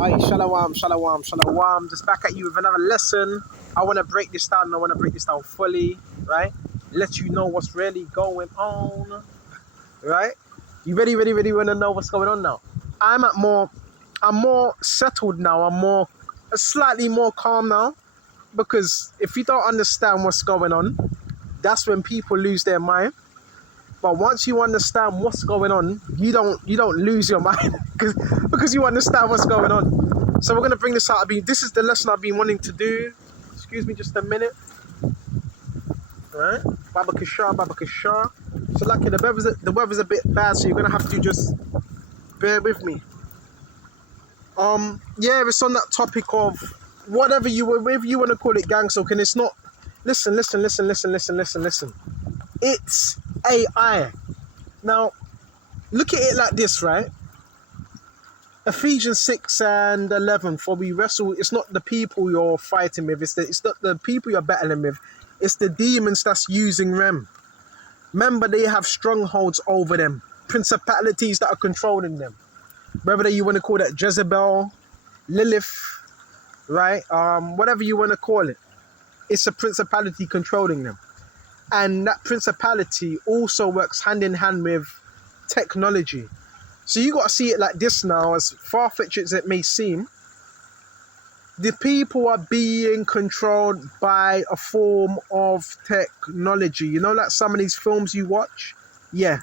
Shalom, shalom, shalom. Just back at you with another lesson. I want to break this down. I want to break this down fully, right? Let you know what's really going on, right? You really want to know what's going on now? I'm more settled now. I'm slightly more calm now, because if you don't understand what's going on, that's when people lose their mind. But once you understand what's going on, you don't lose your mind because you understand what's going on. So we're gonna bring this out. This is the lesson I've been wanting to do. Excuse me, just a minute. All right, Baba Kashar. So like the weather's a bit bad, so you're gonna have to just bear with me. Yeah, it's on that topic of whatever you want to call it, gangster. And it's not. Listen. It's AI. Now, look at it like this, right? Ephesians 6 and 11, for we wrestle, it's not the people you're fighting with, it's not the people you're battling with, it's the demons that's using them. Remember, they have strongholds over them, principalities that are controlling them. Whether you want to call that Jezebel, Lilith, right? Whatever you want to call it, it's a principality controlling them. And that principality also works hand in hand with technology. So you got to see it like this now, as far-fetched as it may seem. The people are being controlled by a form of technology. You know, like some of these films you watch? Yeah,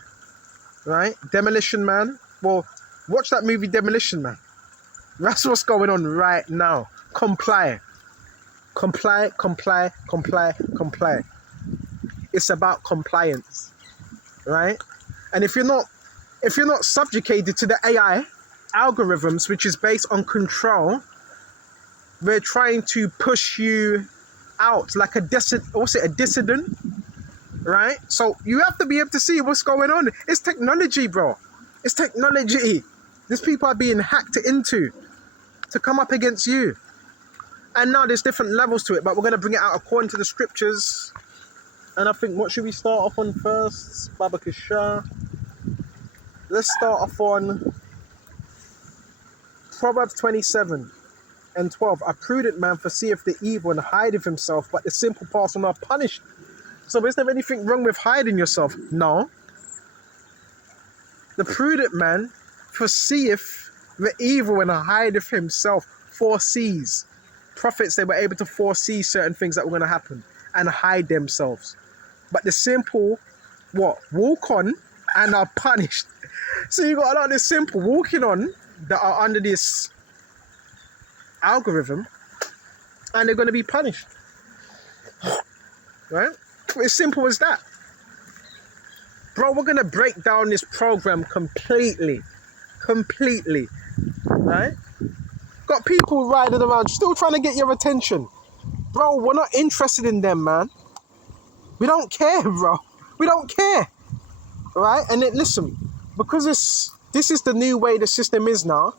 right? Demolition Man. Well, watch that movie Demolition Man. That's what's going on right now. Comply. It's about compliance, right? And if you're not subjugated to the AI algorithms, which is based on control, they're trying to push you out like a dissident, right? So you have to be able to see what's going on. It's technology, bro. It's technology. These people are being hacked into to come up against you. And now there's different levels to it, but we're going to bring it out according to the scriptures. And I think, what should we start off on first? Baba Kishar. Let's start off on Proverbs 27 and 12. A prudent man foreseeth the evil and hideth himself, but the simple person are punished. So is there anything wrong with hiding yourself? No. The prudent man foreseeth the evil and hideth himself. Foresees. Prophets, they were able to foresee certain things that were going to happen and hide themselves. But the simple, walk on and are punished. So you got a lot of the simple walking on that are under this algorithm, and they're going to be punished. Right? It's simple as that. Bro, we're going to break down this program completely. Right? Got people riding around still trying to get your attention. Bro, we're not interested in them, man. We don't care, bro. We don't care. Right? And listen, because this is the new way the system is now.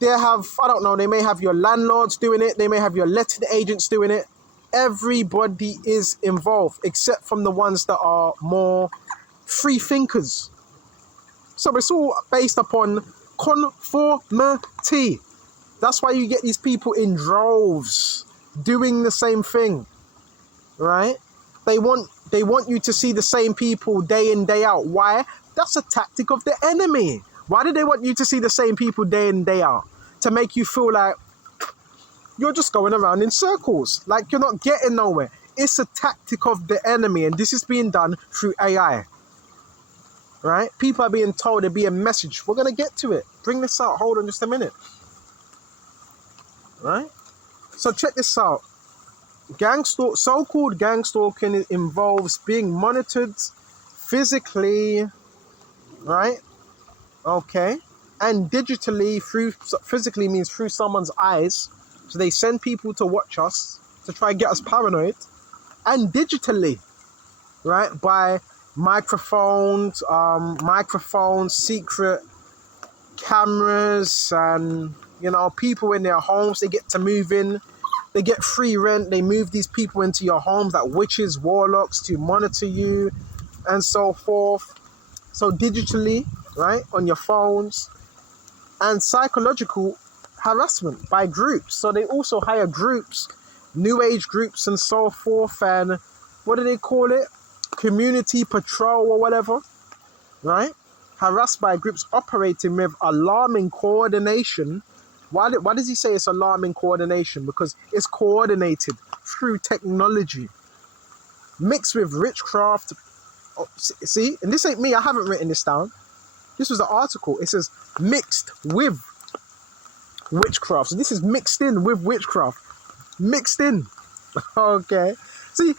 They have, I don't know, they may have your landlords doing it. They may have your letting agents doing it. Everybody is involved, except from the ones that are more free thinkers. So it's all based upon conformity. That's why you get these people in droves doing the same thing, right? They want you to see the same people day in, day out. Why? That's a tactic of the enemy. Why do they want you to see the same people day in, day out? To make you feel like you're just going around in circles, like you're not getting nowhere. It's a tactic of the enemy, and this is being done through AI, right? People are being told there'll be a message. We're going to get to it. Bring this out. Hold on just a minute. Right? So check this out. So-called gang stalking involves being monitored physically, right? Okay. And digitally, physically means through someone's eyes. So they send people to watch us, to try and get us paranoid. And digitally, right? By microphones, secret cameras, and, you know, people in their homes, they get to move in. They get free rent. They move these people into your homes, like witches, warlocks, to monitor you and so forth. So digitally, right, on your phones. And psychological harassment by groups. So they also hire groups, new age groups and so forth, and what do they call it? Community patrol or whatever, right? Harassed by groups operating with alarming coordination. Why does he say it's alarming coordination? Because it's coordinated through technology, mixed with witchcraft. Oh, see, and this ain't me, I haven't written this down. This was the article. It says mixed with witchcraft. So this is mixed in with witchcraft. Mixed in. Okay. See,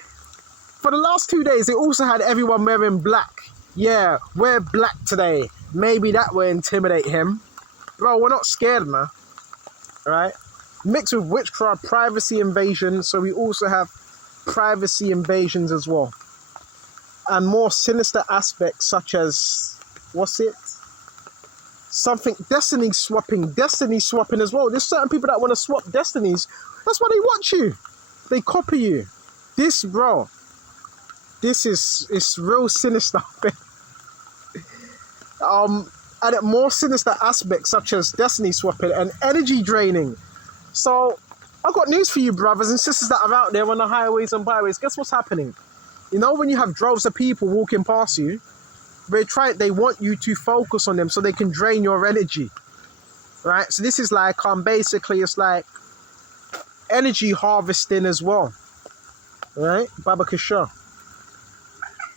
for the last 2 days, they also had everyone wearing black. Yeah, wear black today. Maybe that will intimidate him. Bro, we're not scared, man. Right? Mixed with witchcraft, privacy invasion. So we also have privacy invasions as well. And more sinister aspects such as, what's it? Something, destiny swapping as well. There's certain people that want to swap destinies. That's why they watch you. They copy you. This, bro, it's real sinister. And more sinister aspects such as destiny swapping and energy draining. So I've got news for you, brothers and sisters that are out there on the highways and byways. Guess what's happening? You know, when you have droves of people walking past you, they want you to focus on them so they can drain your energy, right? So this is like, basically it's like energy harvesting as well, right? Baba Kishore.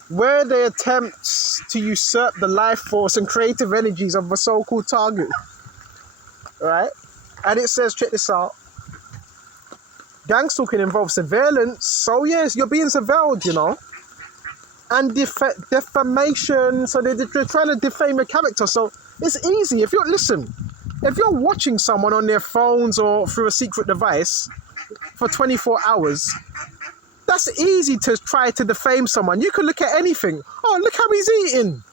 Where they attempt to usurp the life force and creative energies of a so-called target, right? And it says, check this out, gang stalking involves surveillance. So yes, you're being surveilled, you know. And defamation. So they're trying to defame your character. So it's easy. If you're watching someone on their phones or through a secret device for 24 hours, that's easy to try to defame someone. You can look at anything. Oh, look how he's eating.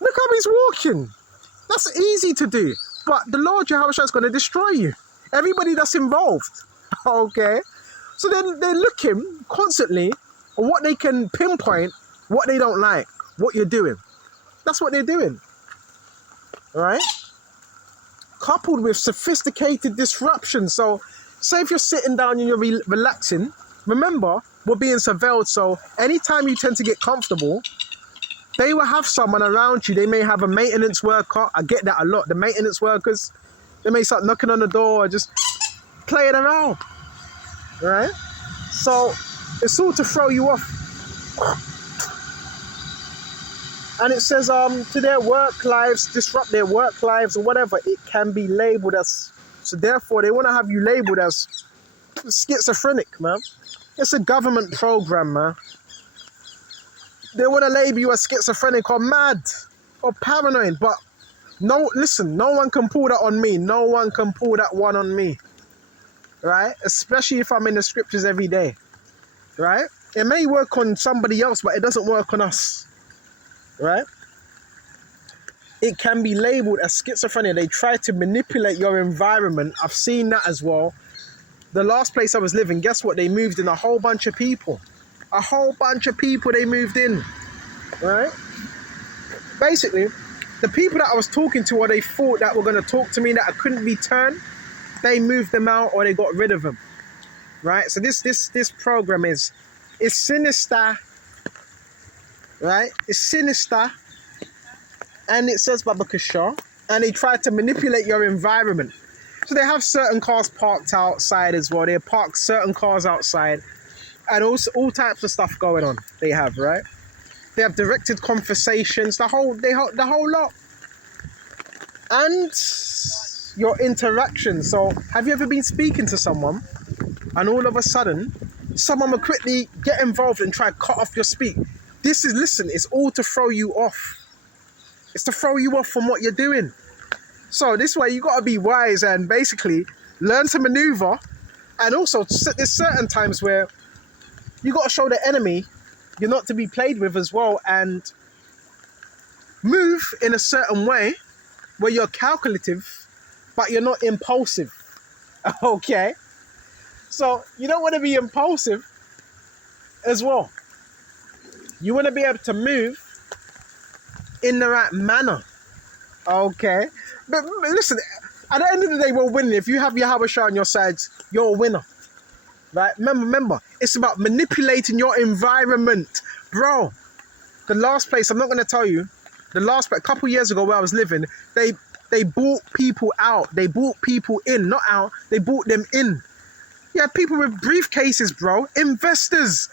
Look how he's walking. That's easy to do. But the Lord Yahushua is going to destroy you. Everybody that's involved. Okay? So they're looking constantly on what they can pinpoint, what they don't like, what you're doing. That's what they're doing. Alright? Coupled with sophisticated disruption. So, say if you're sitting down and you're relaxing, remember, we're being surveilled. So, anytime you tend to get comfortable, they will have someone around you. They may have a maintenance worker. I get that a lot. The maintenance workers, they may start knocking on the door or just playing around. Right? So, it's all to throw you off. And it says to their work lives, disrupt their work lives or whatever. It can be labeled as, so therefore they want to have you labeled as schizophrenic, man. It's a government program, man. They want to label you as schizophrenic or mad or paranoid. But no, listen, no one can pull that on me. No one can pull that one on me. Right? Especially if I'm in the scriptures every day. Right? It may work on somebody else, but it doesn't work on us. Right? It can be labeled as schizophrenia. They try to manipulate your environment. I've seen that as well. The last place I was living, guess what? They moved in a whole bunch of people. A whole bunch of people they moved in. Right? Basically, the people that I was talking to or they thought that were going to talk to me that I couldn't be turned, they moved them out or they got rid of them. Right? So this program is sinister. Right? It's sinister. And it says Baba Kishore. And they try to manipulate your environment. So they have certain cars parked outside as well. They park certain cars outside. And also all types of stuff going on. They have, right? They have directed conversations. The whole lot. And your interaction. So have you ever been speaking to someone and all of a sudden someone will quickly get involved and try to cut off your speech? Listen, it's all to throw you off. It's to throw you off from what you're doing. So this way you got to be wise and basically learn to maneuver. And also there's certain times where you got to show the enemy you're not to be played with as well, and move in a certain way where you're calculative, but you're not impulsive. Okay? So you don't want to be impulsive as well. You want to be able to move in the right manner. Okay? But listen, At the end of the day, we're winning. If you have Yahweh Shai on your side, you're a winner. Right? Remember, it's about manipulating your environment. Bro, the last place, I'm not going to tell you, the last place, a couple years ago where I was living, they bought people out. They bought people in, not out. They bought them in. You had people with briefcases, bro. Investors.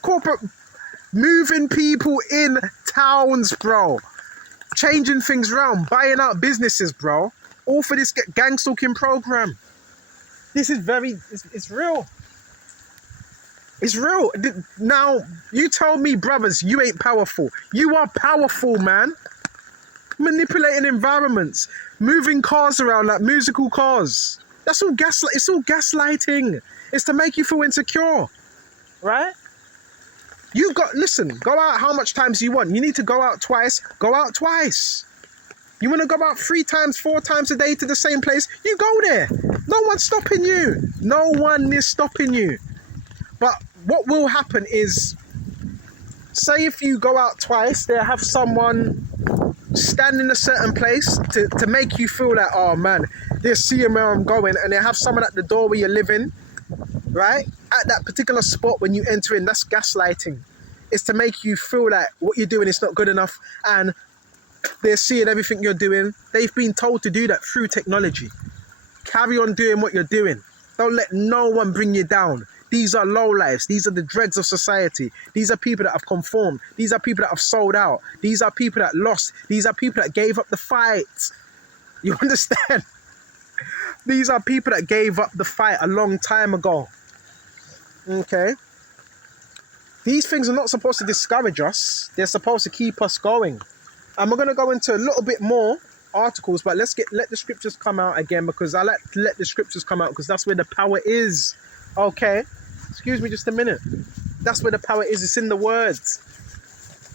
Corporate, moving people in towns, bro. Changing things around, buying out businesses, bro. All for this gang stalking program. This is it's real. It's real. Now, you tell me, brothers, you ain't powerful. You are powerful, man. Manipulating environments, moving cars around like musical cars. That's all gaslight. It's all gaslighting. It's to make you feel insecure, right? Listen, go out how much times you want. You need to go out twice. Go out twice. You want to go out 3 times, 4 times a day to the same place? You go there. No one's stopping you. No one is stopping you. But what will happen is, say if you go out twice, they have someone stand in a certain place to make you feel like, oh man, they're seeing where I'm going, and they have someone at the door where you're living, right? At that particular spot when you enter in, that's gaslighting. It's to make you feel like what you're doing is not good enough, and they're seeing everything you're doing. They've been told to do that through technology. Carry on doing what you're doing. Don't let no one bring you down. These are lowlifes. These are the dregs of society. These are people that have conformed. These are people that have sold out. These are people that lost. These are people that gave up the fight. You understand? These are people that gave up the fight a long time ago. Okay? These things are not supposed to discourage us. They're supposed to keep us going. And we're going to go into a little bit more articles, but let the scriptures come out again, because I like to let the scriptures come out because that's where the power is. Okay? Excuse me just a minute. That's where the power is. It's in the words.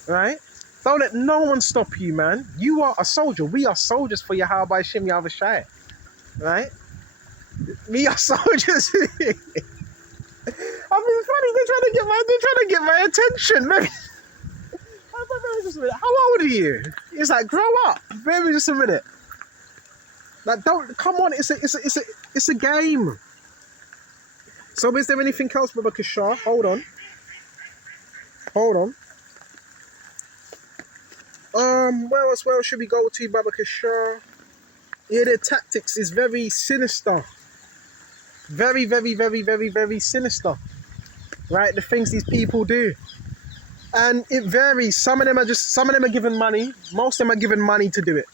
Right? Don't let no one stop you, man. You are a soldier. We are soldiers for Yahweh Shem Yahweh Shai. Right? We are soldiers. I mean, it's funny. They're trying to get my attention. Maybe. Just a minute. How old are you? It's like, grow up. Maybe just a minute. Like, don't, come on. It's a game. So is there anything else, Baba Kashar? Hold on. Where else should we go to, Baba Kashar? Yeah, their tactics is very sinister. Very, very, very, very, very sinister. Right? The things these people do. And it varies. Some of them are given money. Most of them are given money to do it.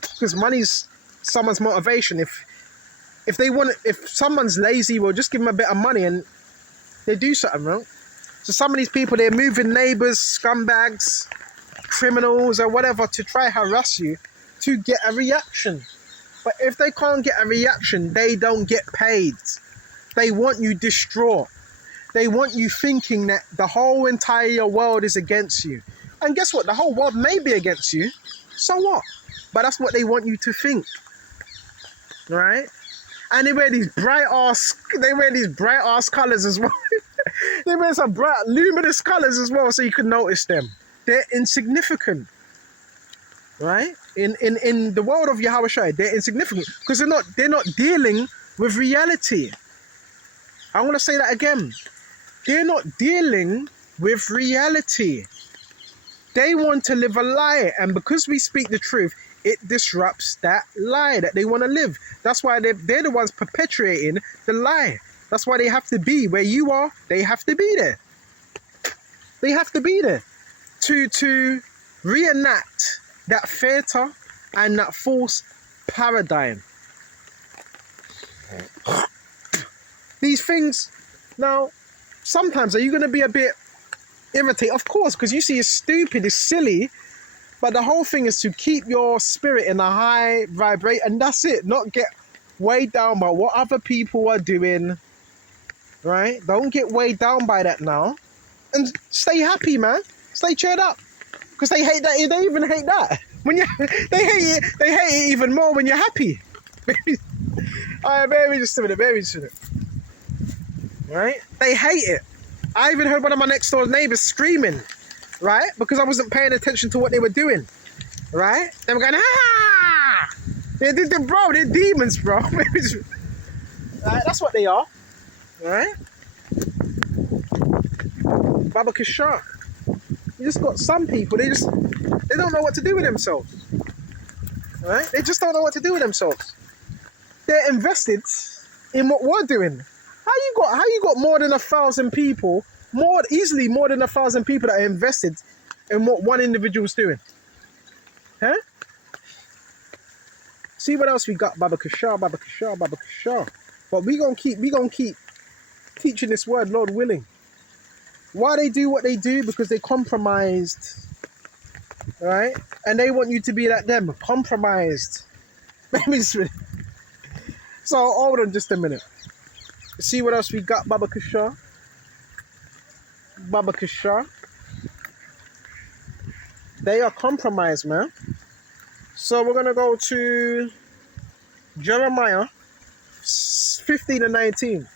Because money's someone's motivation. If someone's lazy, well, just give them a bit of money and they do something wrong. So some of these people, they're moving neighbors, scumbags, criminals, or whatever to try harass you to get a reaction. But if they can't get a reaction, they don't get paid. They want you distraught. They want you thinking that the whole entire world is against you. And guess what? The whole world may be against you. So what? But that's what they want you to think. Right? And they wear these bright ass colours as well. They wear some bright, luminous colours as well, so you can notice them. They're insignificant. Right? In the world of Yahweh Shai, they're insignificant because they're not dealing with reality. I want to say that again. They're not dealing with reality. They want to live a lie, and because we speak the truth, it disrupts that lie that they want to live. That's why they're the ones perpetuating the lie. That's why they have to be where you are. They have to be there. They have to be there to reenact that theatre and that false paradigm. These things, now, sometimes are you going to be a bit irritated? Of course, because you see it's stupid, it's silly, but the whole thing is to keep your spirit in a high vibrate, and that's it. Not get weighed down by what other people are doing, right? Don't get weighed down by that now, and stay happy, man. Stay cheered up, because they hate that. They even hate that when you. They hate it even more when you're happy. Alright, baby, just a minute. Right? They hate it. I even heard one of my next door neighbors screaming, right? Because I wasn't paying attention to what they were doing, right? They were going, ah! Bro, they're demons, bro. Right, that's what they are. Alright? Baba Kishar. You just got some people, they don't know what to do with themselves. Right? They just don't know what to do with themselves. They're invested in what we're doing. How you got more than 1,000 people, easily more than 1,000 people that are invested in what one individual's doing? Huh? See what else we got? Baba Kishar, Baba Kishar, Baba Kishar. But we gonna keep teaching this word, Lord willing. Why they do what they do? Because they compromised. Right? And they want you to be like them, compromised. So hold on just a minute. See what else we got, Baba Kishar? Baba Kishar. They are compromised, man. So we're gonna go to Jeremiah 15 and 19.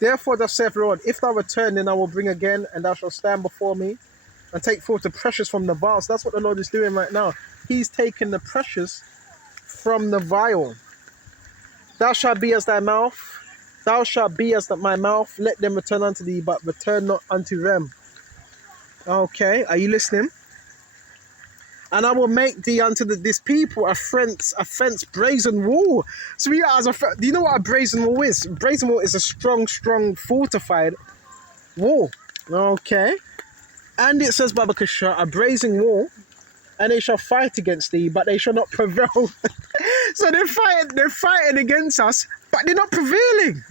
Therefore thus saith the Lord, if thou return, then I will bring again, and thou shalt stand before me and take forth the precious from the vial. So that's what the Lord is doing right now. He's taking the precious from the vial. Thou shalt be as thy mouth. Thou shalt be as my mouth. Let them return unto thee, but return not unto them. Okay, are you listening? And I will make thee unto this people a fence brazen wall. So we are as do you know what a brazen wall is? A brazen wall is a strong fortified wall. Okay. And it says, Baba Kishar, a brazen wall, and they shall fight against thee, but they shall not prevail. So they're fighting against us, but they're not prevailing.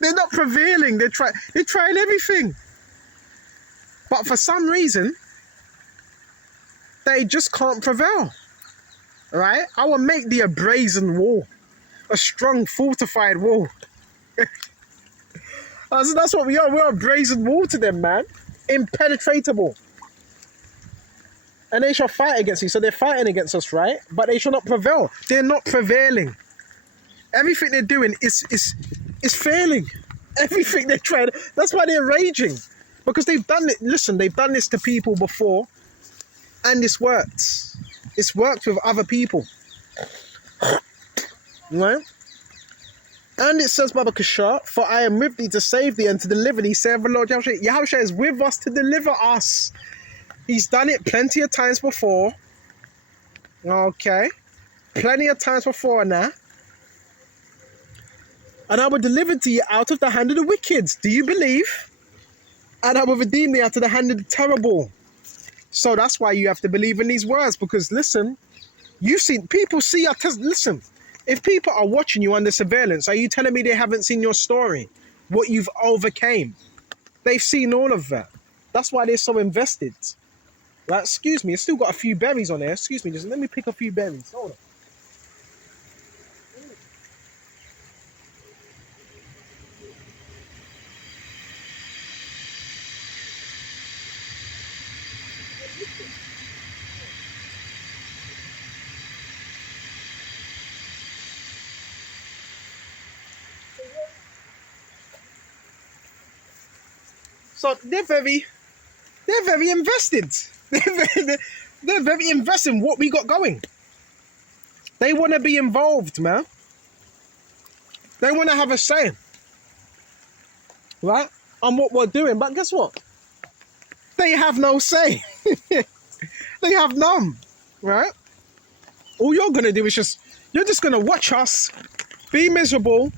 They're not prevailing. They're trying everything. But for some reason, they just can't prevail. Right? I will make thee a brazen wall, a strong fortified wall. So that's what we are. We're a brazen wall to them, man. Impenetrable. And they shall fight against you. So they're fighting against us, right? But they shall not prevail. They're not prevailing. Everything they're doing is failing. Everything they're trying. That's why they're raging. Because they've done it. Listen, they've done this to people before. And this works. It's worked with other people. Right? And it says, Baba Kishar, for I am with thee to save thee and to deliver thee, saith the Lord Yahushua. Yahushua is with us to deliver us. He's done it plenty of times before. Okay. Plenty of times before now. And I will deliver thee out of the hand of the wicked. Do you believe? And I will redeem thee out of the hand of the terrible. So that's why you have to believe in these words. Because listen, people see our listen. If people are watching you under surveillance, are you telling me they haven't seen your story? What you've overcame? They've seen all of that. That's why they're so invested. Like, excuse me, it's still got a few berries on there. Excuse me, just let me pick a few berries. Hold on. So they're very invested. They're very invested in what we got going. They want to be involved, man. They want to have a say, right, on what we're doing. But guess what? They have no say. They have none, right? All you're going to do is you're just going to watch us be miserable,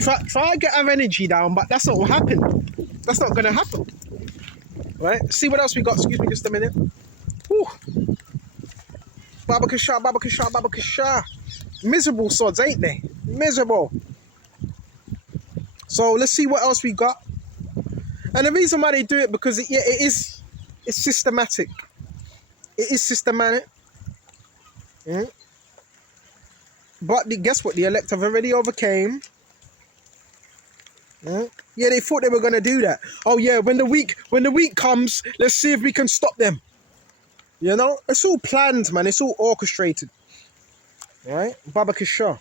try to get our energy down, but that's not what happened. That's not going to happen, right? See what else we got. Excuse me just a minute. Whew. Baba Kishar, Baba Kishar, Baba Kishar. Miserable swords, ain't they? Miserable. So let's see what else we got. And the reason why they do it, because it's systematic. It is systematic. Mm. But guess what? The elect have already overcame. Mm. Yeah, they thought they were gonna do that. Oh yeah, when the week comes, let's see if we can stop them. You know, it's all planned, man. It's all orchestrated. All right, Baba Kishar.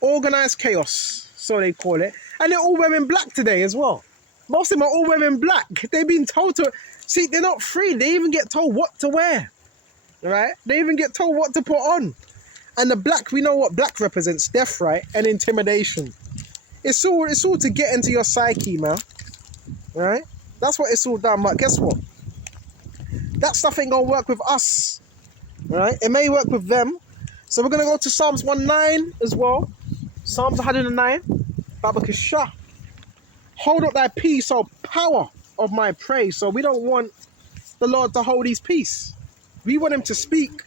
Organized chaos, so they call it. And they're all wearing black today as well. Most of them are all wearing black. They've been told to. See, they're not free. They even get told what to wear. All right, they even get told what to put on. And the black, we know what black represents: death, right? And intimidation. It's all to get into your psyche, man. Right? That's what it's all done. But guess what? That stuff ain't gonna work with us. Right? It may work with them. So we're gonna go to Psalms 1:9 as well. Psalms 109. Babakashah. Hold up thy peace, O power of my praise. So we don't want the Lord to hold his peace. We want him to speak.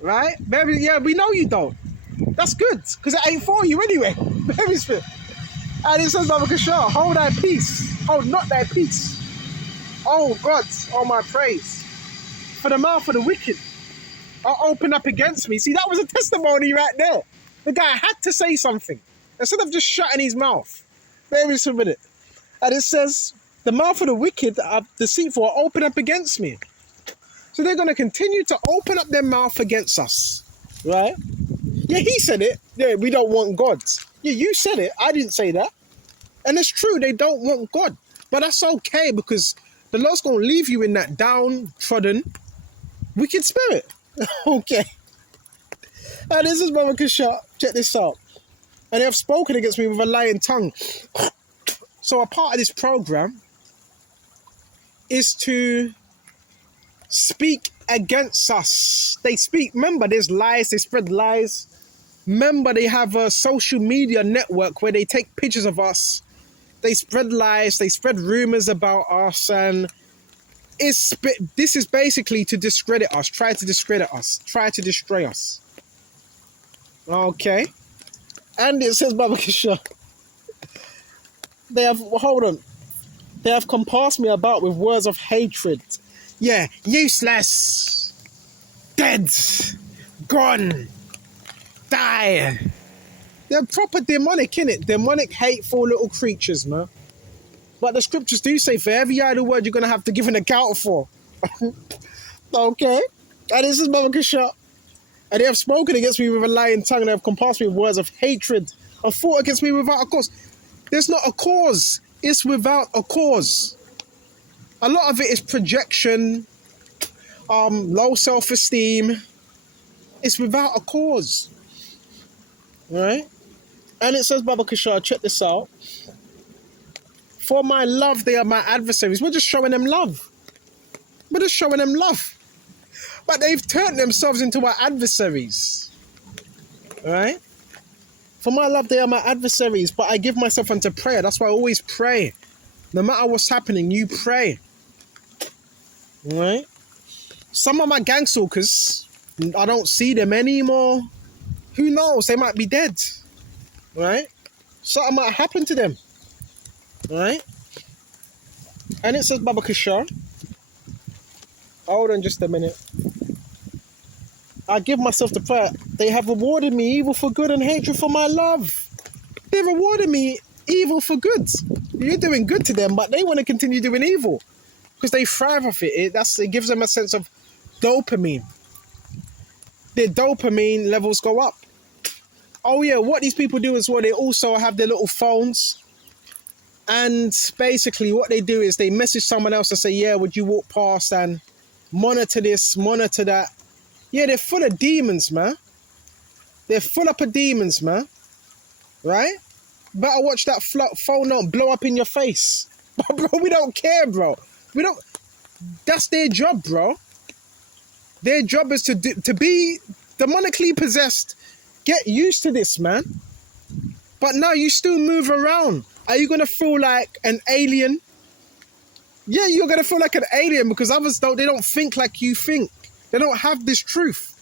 Right? Maybe, yeah, we know you don't. That's good, because it ain't for you anyway. Very spirit. And it says, Babakashah, hold thy peace. Hold not thy peace. Oh God, oh my praise. For the mouth of the wicked are open up against me. See, that was a testimony right there. The guy had to say something instead of just shutting his mouth. Very minute. And it says, the mouth of the wicked are deceitful, are open up against me. So they're going to continue to open up their mouth against us. Right? Yeah, he said it. Yeah, we don't want God. Yeah, you said it. I didn't say that. And it's true, they don't want God. But that's okay, because the Lord's going to leave you in that downtrodden, wicked spirit. Okay. And this is Mama Kasha. Check this out. And they have spoken against me with a lying tongue. So a part of this program is to speak against us. They speak, remember, there's lies, they spread lies. Remember, they have a social media network where they take pictures of us. They spread lies, they spread rumors about us, and this is basically to discredit us, try to discredit us, try to destroy us. Okay. And it says, Babakasha, they have compassed me about with words of hatred. Yeah, useless, dead, gone, die. They're proper demonic, innit? Demonic, hateful little creatures, man. But the scriptures do say, for every idle word you're going to have to give an account for. Okay. And this is Babakasha. And they have spoken against me with a lying tongue, and they have compassed me with words of hatred, and fought against me without a cause. There's not a cause. It's without a cause. A lot of it is projection, low self-esteem. It's without a cause. Right? And it says, Babakashah, check this out. For my love, they are my adversaries. We're just showing them love. We're just showing them love. But they've turned themselves into our adversaries. Right? For my love, they are my adversaries, but I give myself unto prayer. That's why I always pray. No matter what's happening, you pray. Right? Some of my gang stalkers, I don't see them anymore. Who knows? They might be dead. Right? Something might happen to them. Right? And it says, Babakashah. Hold on just a minute. I give myself to prayer. They have rewarded me evil for good and hatred for my love. They rewarded me evil for good. You're doing good to them, but they want to continue doing evil because they thrive off it. It gives them a sense of dopamine. Their dopamine levels go up. Oh yeah, what these people do as well, they also have their little phones. And basically what they do is they message someone else and say, yeah, would you walk past and monitor this, monitor that. Yeah, they're full of demons, man. They're full up of demons, man. Right? Better watch that phone not blow up in your face. But bro, we don't care, bro. We don't. That's their job, bro. Their job is to be demonically possessed. Get used to this, man. But now you still move around. Are you going to feel like an alien? Yeah, you're going to feel like an alien because others don't. They don't think like you think. They don't have this truth.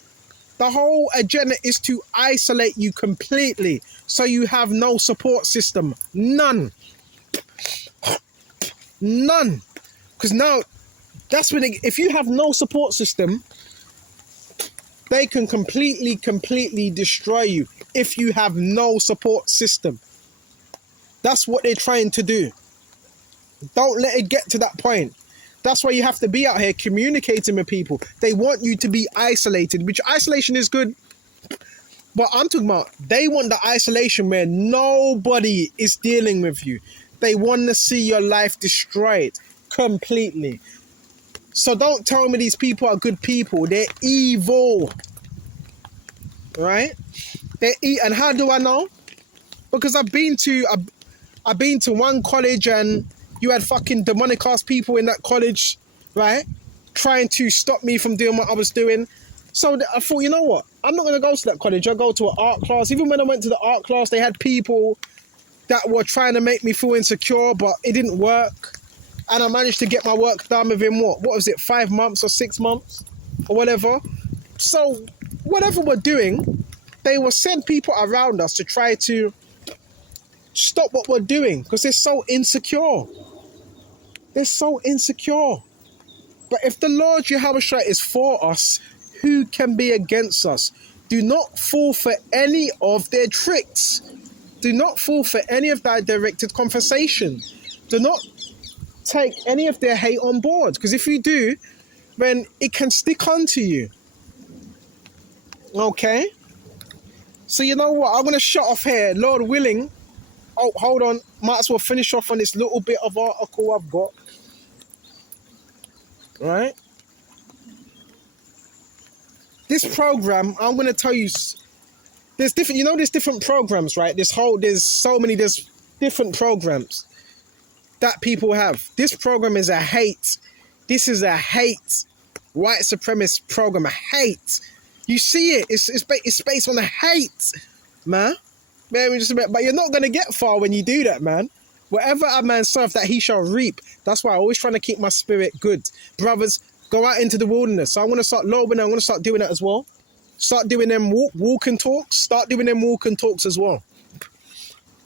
The whole agenda is to isolate you completely so you have no support system. None. None. Because now, that's when, if you have no support system, they can completely destroy you if you have no support system. That's what they're trying to do. Don't let it get to that point. That's why you have to be out here communicating with people. They want you to be isolated, which isolation is good. But I'm talking about, they want the isolation where nobody is dealing with you. They want to see your life destroyed completely. So don't tell me these people are good people. They're evil. right? They eat, and how do I know? Because I've been to one college and you had fucking demonic ass people in that college, right? Trying to stop me from doing what I was doing. So I thought, you know what? I'm not going to go to that college. I'll go to an art class. Even when I went to the art class, they had people that were trying to make me feel insecure, but it didn't work. And I managed to get my work done within what was it, 5 months or 6 months or whatever. So whatever we're doing, they will send people around us to try to stop what we're doing because they're so insecure. They're so insecure. But if the Lord Yahushua is for us, who can be against us? Do not fall for any of their tricks. Do not fall for any of their directed conversation. Do not take any of their hate on board. Because if you do, then it can stick onto you. Okay? So you know what? I'm going to shut off here. Lord willing. Oh, hold on. Might as well finish off on this little bit of article I've got. Right? This program, I'm going to tell you, there's different programs, right? There's different programs that people have. This program is a hate. This is a hate white supremacist program, a hate. You see it. It's based on a hate, man. But you're not going to get far when you do that, man. Whatever a man soweth, that he shall reap. That's why I always trying to keep my spirit good. Brothers, go out into the wilderness. So I'm going to start lobing. I'm going to start doing that as well. Start doing them walk and talks. Start doing them walk and talks as well.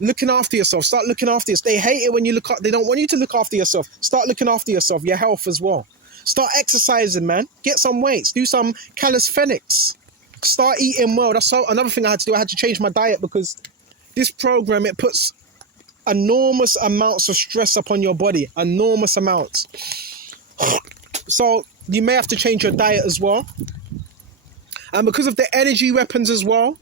Looking after yourself. Start looking after yourself. They hate it when you they don't want you to look after yourself. Start looking after yourself, your health as well. Start exercising, man. Get some weights. Do some calisthenics. Start eating well. That's another thing I had to do. I had to change my diet because this program, it puts enormous amounts of stress upon your body. Enormous amounts. So you may have to change your diet as well. And because of the energy weapons as well,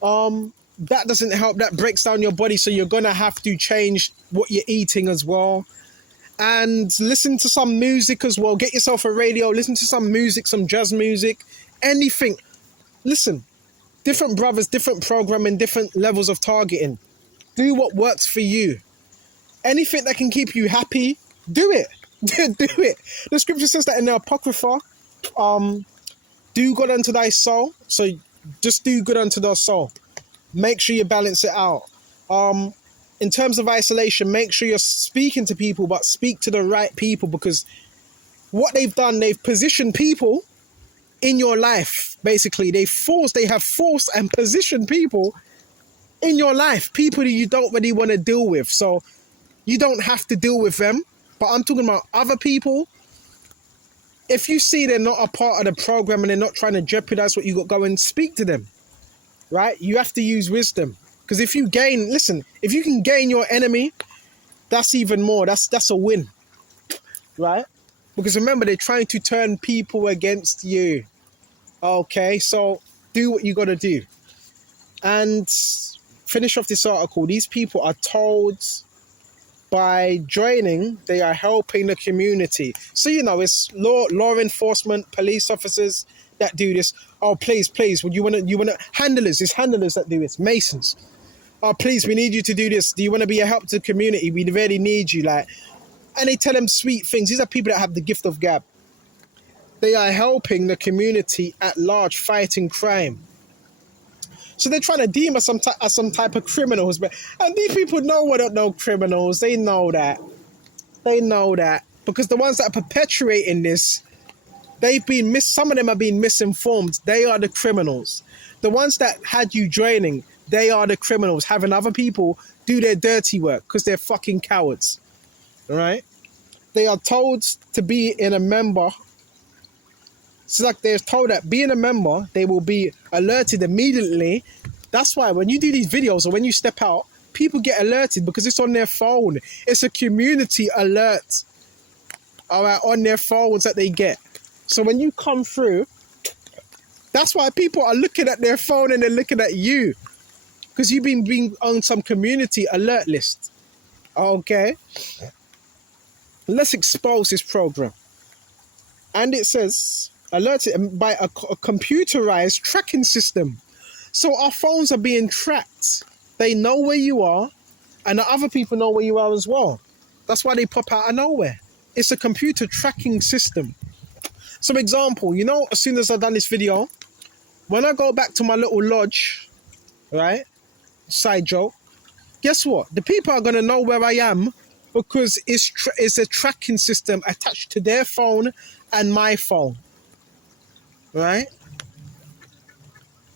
that doesn't help. That breaks down your body. So you're going to have to change what you're eating as well. And listen to some music as well. Get yourself a radio. Listen to some music, some jazz music, anything. Listen, different brothers, different programming, different levels of targeting. Do what works for you. Anything that can keep you happy, do it. Do it. The scripture says that in the Apocrypha, do good unto thy soul. So just do good unto thy soul. Make sure you balance it out. In terms of isolation, make sure you're speaking to people, but speak to the right people, because what they've done, they've positioned people in your life. Basically, they have forced and positioned people in your life, people that you don't really want to deal with. So you don't have to deal with them. But I'm talking about other people. If you see they're not a part of the program and they're not trying to jeopardize what you got going, speak to them, right? You have to use wisdom. Because if you can gain your enemy, that's even more. That's a win, right? Because remember, they're trying to turn people against you. Okay, so do what you got to do. And finish off this article. These people are told by joining, they are helping the community. So, it's law enforcement, police officers that do this. Oh, please, would you want to, handlers, it's handlers that do this, masons. Oh, please, we need you to do this. Do you want to be a help to the community? We really need you. And they tell them sweet things. These are people that have the gift of gab. They are helping the community at large, fighting crime. So they're trying to deem us as some type of criminals. And these people know we're not no criminals. They know that. Because the ones that are perpetuating this, some of them have been misinformed. They are the criminals. The ones that had you joining, they are the criminals, having other people do their dirty work because they're fucking cowards. All right? They are told to be in a member. It's like they're told that being a member, they will be alerted immediately. That's why when you do these videos or when you step out, people get alerted because it's on their phone. It's a community alert, all right, on their phones that they get. So when you come through, that's why people are looking at their phone and they're looking at you, because you've been being on some community alert list. Okay? Let's expose this program. And it says, alerted by a computerized tracking system So our phones are being tracked. They know where you are, and the other people know where you are as well. That's why they pop out of nowhere. It's a computer tracking system. So example, you know, as soon as I've done this video, when I go back to my little lodge, right, side joke, guess what? The people are going to know where I am because it's a tracking system attached to their phone and my phone, right?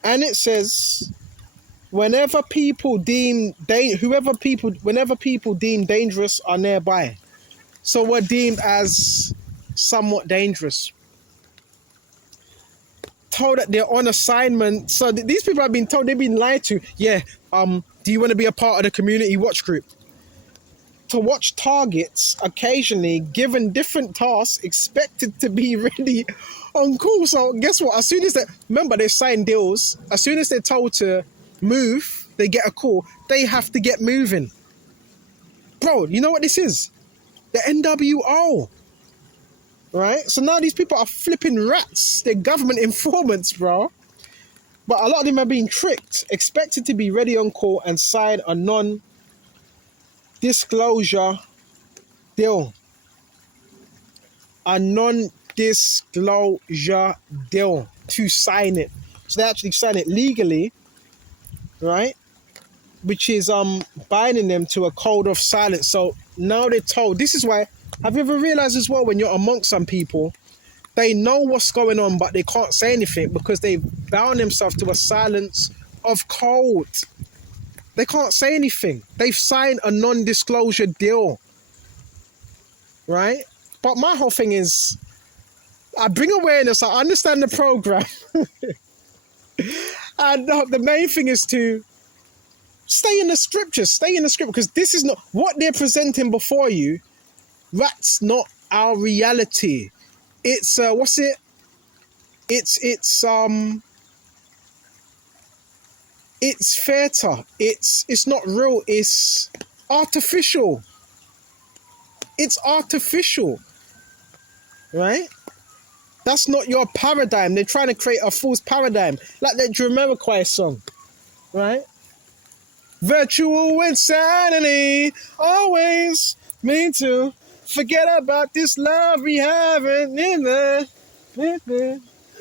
And it says, whenever people deem dangerous are nearby. So we're deemed as somewhat dangerous. Told that they're on assignment. So these people have been told, they've been lied to. Yeah, do you want to be a part of the community watch group? To watch targets, occasionally given different tasks, expected to be ready on call. So guess what? As soon as they sign deals, as soon as they're told to move, they get a call, they have to get moving. Bro, you know what this is? The NWO. Right? So now these people are flipping rats. They're government informants, bro. But a lot of them are being tricked, expected to be ready on call and sign a non-disclosure deal. A non-disclosure deal to sign it. So they actually sign it legally, right? Which is binding them to a code of silence. So now they're told, this is why, have you ever realized as well, when you're amongst some people, they know what's going on, but they can't say anything because they've bound themselves to a silence of code. They can't say anything. They've signed a non-disclosure deal, right? But my whole thing is, I bring awareness, I understand the program. And the main thing is to stay in the scriptures, because this is not what they're presenting before you. That's not our reality. It's it's theater. It's not real. It's artificial. It's artificial, right? That's not your paradigm. They're trying to create a false paradigm, like that Jamiroquai song, right? Virtual insanity, always mean to forget about this love we haven't in there.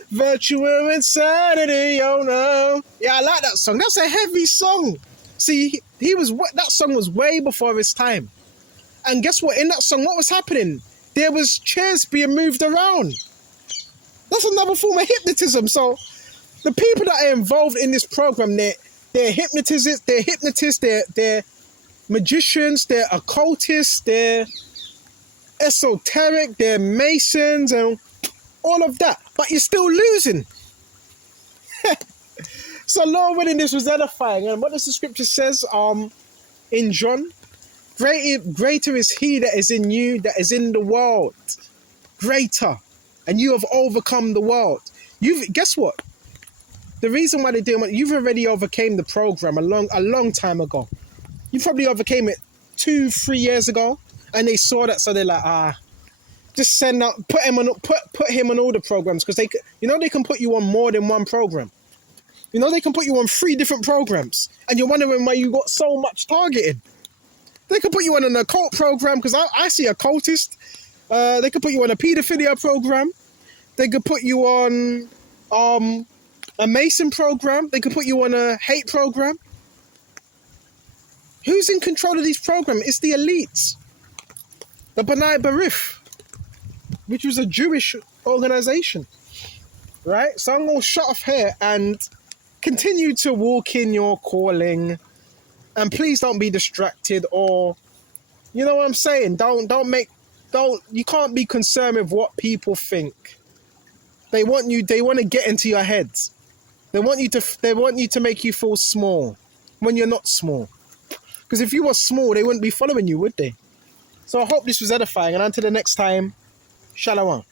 Virtual insanity, oh no. Yeah, I like that song. That's a heavy song. See, that song was way before his time. And guess what? In that song, what was happening? There was chairs being moved around. That's another form of hypnotism. So the people that are involved in this program, they're hypnotists, they're magicians, they're occultists, they're esoteric, they're masons, and all of that. But you're still losing. So Lord willing, this was edifying. And what does the scripture says in John? Greater is he that is in you, that is in the world. Greater. And you have overcome the world. Guess what? The reason why they're doing it, you've already overcame the program a long time ago. You probably overcame it 2-3 years ago, and they saw that, so they're like, just send out, put him on all the programs, because they can put you on more than one program. You know, they can put you on 3 different programs, and you're wondering why you got so much targeted. They could put you on an occult program, because I see occultist. They could put you on a pedophilia program. They could put you on a Mason program. They could put you on a hate program. Who's in control of these programs? It's the elites. The B'nai B'rith, which was a Jewish organization, right? So I'm going to shut off here and continue to walk in your calling. And please don't be distracted, or, you know what I'm saying? You can't be concerned with what people think. They want to get into your heads. They want you to make you feel small when you're not small. Because if you were small, they wouldn't be following you, would they? So I hope this was edifying, and until the next time, Shalom.